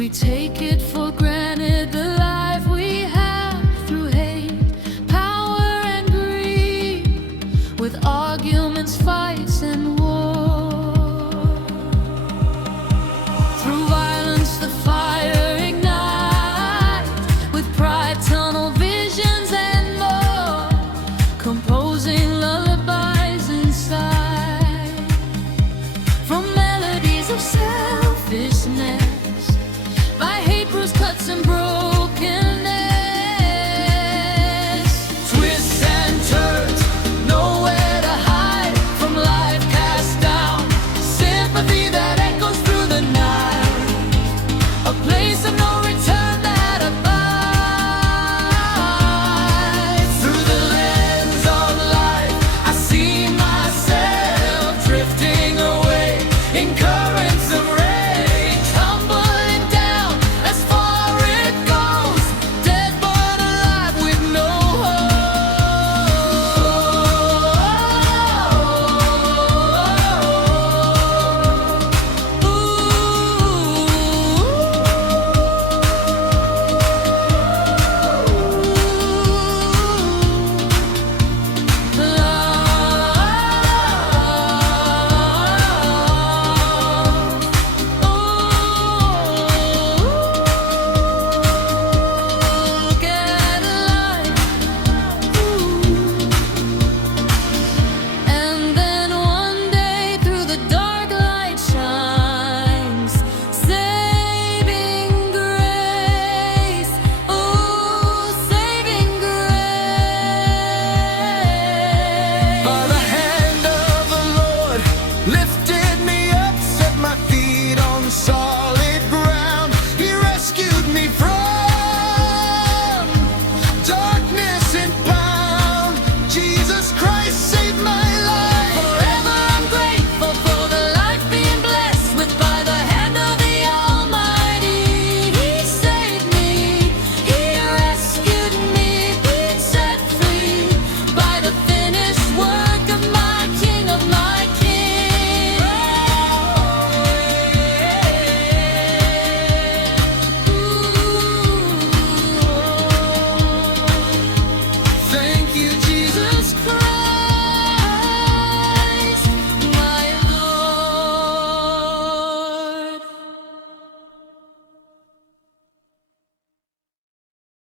We take it for granted, the life we have through hate, power and greed, with arguments, fights and war. Through violence the fire ignites, with pride, tunnel visions and more, composing lullabies inside, from melodies of selfishness, by hate, bruised cuts and brokenness. Twists and turns, nowhere to hide from life cast down. Sympathy that echoes through the night, a place of no return that abides. Through the lens of life, I see myself drifting away in currents of rage, tumbling down as far it goes, dead but alive with no And then one day through the dark light shines saving grace, oh, saving grace. By the hand of the Lord lifted me up, set my feet on solid